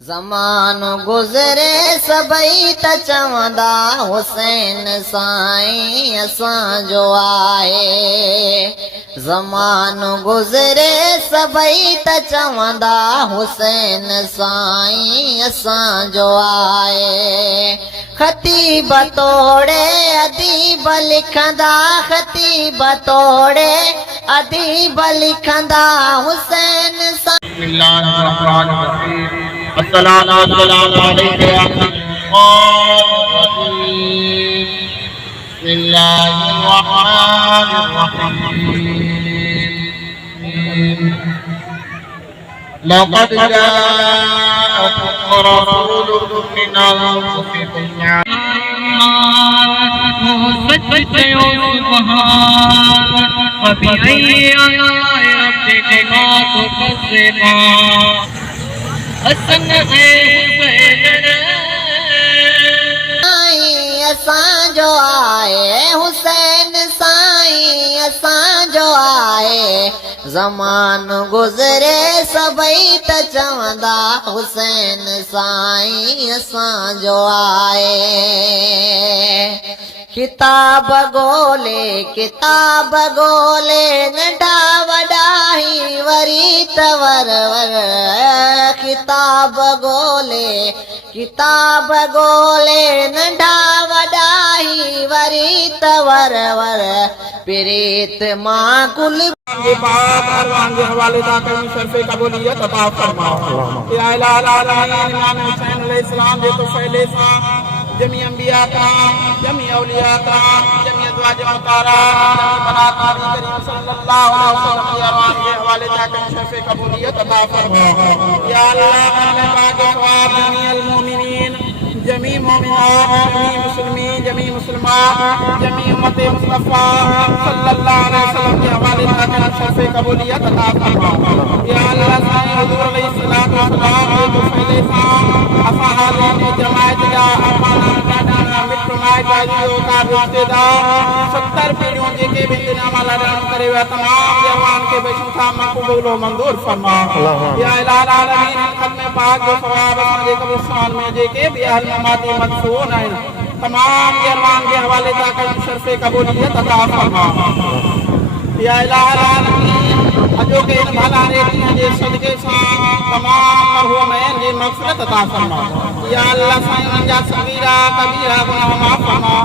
ज़मानो गुज़रे सभई त चवंदा हुसैन साईं असांजो आहे। ज़मानो गुज़रे सभई त चवंदा हुसैन साईं असांजो आहे। ख़तीब तोड़े अदीब लिखंदा, ख़तीब तोड़े अदीब लिखंदा हुसैन साईं। अस्सलामु अलैकुम या लक़द जाअकुम रसूलुम मिन अनफुसिकुम असांजो आहे हुसैन साईं असांजो आहे। ज़मानो गुज़रे सभई त चवंदा हुसैन साईं असांजो आहे। किताब ॻोल्हे नंढा वॾा ही वरी त वर किताब ॻोल्हे नंढा वॾा ही वरी त वर प्रीत मां कुल के पाक के हवाले ताकि शर्फ़े कबूलियत अता फरमाओ। या इलाही इमाम हुसैन अलैहिस्सलाम जे तो फैले सा जमी अंबिया कराम, जमी औलिया कराम, जमी अज़वाज मुताहरा, जमी बनात नबी करीम सल्लल्लाहु अलैहि वसल्लम के अरवाह के हवाले ताकि शर्फ़े कबूलियत अता फरमाओ। या अल्लाह ने पाक सवाब जमी अल मोमिनीन, जमी मोमिनात, जमी मुस्लिमीन, जमी मुसलमान, जमी उम्मत मुस्तफा सल्लल्लाहु अलैहि वसल्लम के हवाले ताकि शर्फ़े कबूलियत अता फरमाओ। या अल्लाह साईं हुज़ूर अलैहिस्सलातु वस्सलाम के तो फैले सा असा हाज़िर ने जमायत जा अरमाना गाना मित्र माइट आजियो का रिश्तेदार 70 पीढ़ियों जेके भी इंतजाम लाडन करे हुआ तमाम जवान के बशुथा मकबूल व मंजूर फरमाओ। या इलाही आलमीन खत्म पाक जो सवाब असांजे कब्रिस्तान में जेके भी अहल ममाती मदफून आहिनि तमाम जवान के हवाले ताकि शर्फ़े कबूलियत अता फरमाओ। या इलाही आलमीन अजो के इन भला ॾींहं जे सदके सां तमाम मरहूमैन जी मग़फ़िरत अता फरमाओ। या अल्लाह साईं उन्हनि जा सगीरा कबीरा गुनाह माफ़ फरमाओ।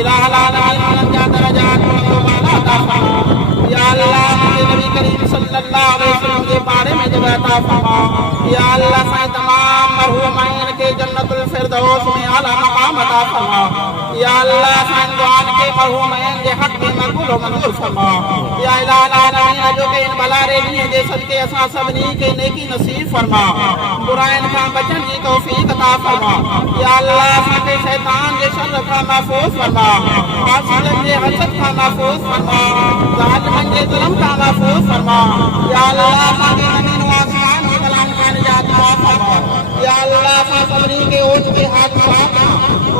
इलाही आलमीन उन्हनि जा दरजात बुलंद अता फरमाओ। या अल्लाह मुंहिंजे नबी करीम सल्लल्लाहु अलैहि वसल्लम जे बारे में जगह अता फरमाओ। या अल्लाह साईं तमाम मरहूमैन के जन्नतुल फिरदौस में आला मक़ाम अता फरमाओ। या अल्लाह साईं दुआन के मरहूमैन जे हक़ में मक़बूल व मंजूर फरमाओ। या इलाही आलमीन जो के इन भलारे ॾींहं जे सदके असां सभिनी खे नेकी नसीब फरमाओ, बुराइनि खां बचण जी तौफ़ीक़ अता फरमाओ। या अल्लाह असांखे शैतान जे शर खां महफ़ूज़ फरमाओ, हासिदनि जे हसद खां महफ़ूज़ फरमाओ, ज़ालिमनि जे ज़ुल्म खां महफ़ूज़ फरमाओ। या अल्लाह असांखे ज़मीन व आसमान जे बलाउनि खां निजात अता फरमाओ। या अल्लाह असां सभिनी खे ओचिते हादिसात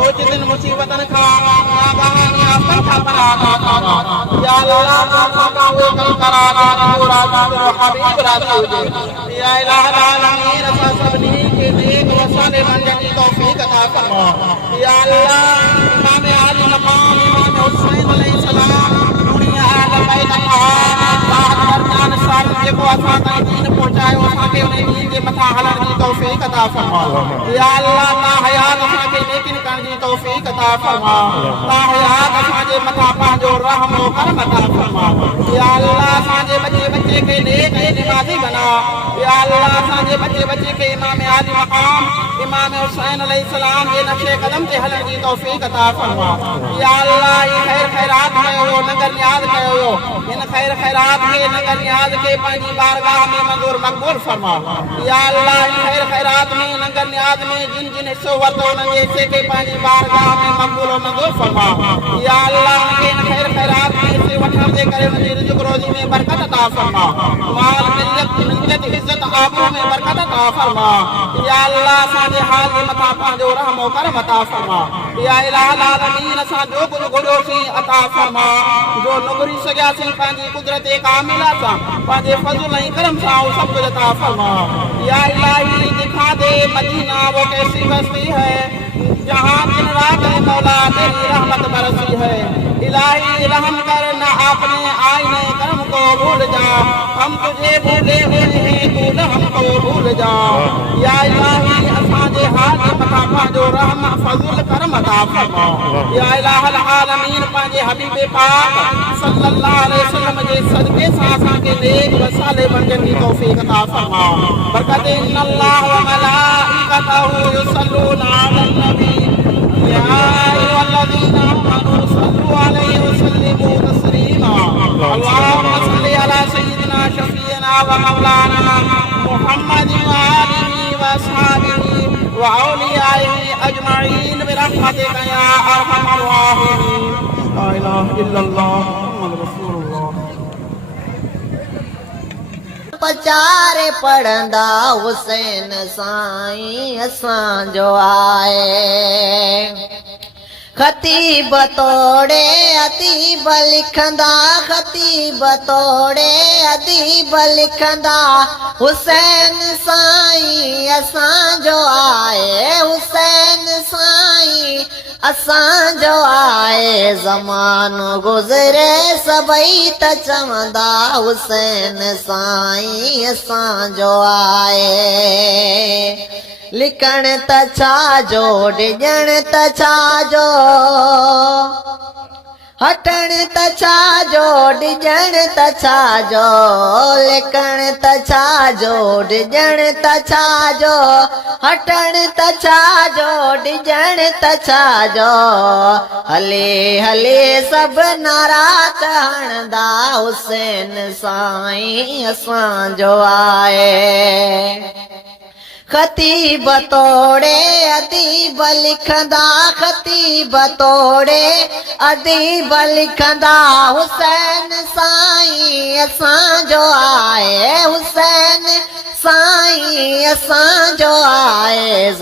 ओचितनि मुसीबतनि खां नागाहानी आफ़तनि खां पनाह अता फरमाओ। या अल्लाह असां खां उहे कई करार जो राज़ी जो हबीब राज़ी हुजे। या इलाही आलमीन असां सभिनी खे नेक व सालिह मंजण जी तौफ़ीक़ अता फरमाओ। या अल्लाह इमाम आली मक़ाम इमाम हुसैन अलैहिस्सलाम उन्हीं अहल बैत जेको असां ताईं दीन पहुचायो असांखे उन दीन जे मथां हलण जी तौफ़ीक़ अता फरमाओ। या अल्लाह ता हयात असांखे नेकिन करण जी तौफ़ीक़ अता फरमाओ। ता हयात असांजे मथां पंहिंजो रहम व करम अता फरमाओ। या अल्लाह असांजे बच्चे खे नेक ऐं निमाज़ी बनाओ। या अल्लाह असांजे बच्चे खे इमाम आली मक़ाम इमाम हुसैन अलैहिस्सलाम जे नक्शे क़दम ते हलण जी तौफ़ीक़ अता फरमाओ। या अल्लाह ये खैर खैरात कयो हो, नगर नियाज़ कयो हो, इन खैर खैरात के नगर नियाज़ के पंहिंजी बारगाह में मंजूर मक़बूल फरमाओ। या अल्लाह इन खैर खैरात में नगर नियाज़ में जिन जिन हिस्सो वरितो उन्हनि जे हिस्से खे पंहिंजी बारगाह में मक़बूल व मंजूर फरमाओ। या अल्लाह उनखे इन खैर खैरात में हिस्से वठण जे करे उनजी रिज़्क़ रोज़ी में बरकत अता फरमाओ, माल मिल्लत इज़्ज़त आबरू में बरकत अता फरमाओ। या अल्लाह असांजे हाल जे मथां पंहिंजो रहम व करम अता फरमाओ। या इलाहल आलमीन असां जो कुझु घुरियोसीं अता फरमा जो न घुरी सघियासीं पंहिंजी कुदरत कामिला सां पंहिंजे फज़ल ऐं करम सां उहो सभु कुझु अता फरमा या इलाही दिखा दे मदीना वो कैसी बस्ती है जहाँ दिन रात मौला तेरी रहमत बरसी है इलाही रहम कर न अपने आईने करम को भूल जा हम तुझे भूले हुए हैं तू न हमको भूल जा या इलाही असांजे हाल मथा पंहिंजो रहम फज़ल करम अता फरमा या इलाहल आलमीन पंहिंजे हबीब पाक सल्लल्लाहु अलैहि वसल्लम जे सदके सां असांखे नेक व साले बणजण जी तौफ़ीक़ अता फरमा बरकत इन्नल्लाह व मलाइकतहू युसल्लूना अलन नबी या अय्युहल्लज़ीना आमनू सल्लू अलैहि व सल्लिमू तस्लीमा अल्लाहुम्मा सल्लि अला सय्यिदिना शफीना व मौलाना मुहम्मद व आलिहि व अस्हाबिहि व औलियाइहि अजमईन बिरहमतिका या अरहमर राहिमीन ला इलाहा इल्लल्लाह मुहम्मद रसूलुल्लाह पचारे पढ़ंदा हुसैन साईं असांजो आहे ख़तीब तोड़े अदीब लिखंदा ख़तीब तोड़े अदीब लिखंदा हुसैन साईं असांजो आहे हुसैन साईं असांजो आहे ज़मानो गुज़रे सभई त चवंदा हुसैन साईं असांजो आहे लिखण त छाजो डिॼण त छाजो हटण त छाजो डिॼण त छाजो लिखण त छाजो डिॼण त छाजो हटण त छाजो डिॼण त छाजो हले हले सभु नारात हणंदा हुसैन साईं असांजो आहे ख़तीब तोड़े अदीब लिखंदा ख़तीब तोड़े अदीब लिखंदा हुसैन साईं असांजो आहे हुसैन साईं असांजो आहे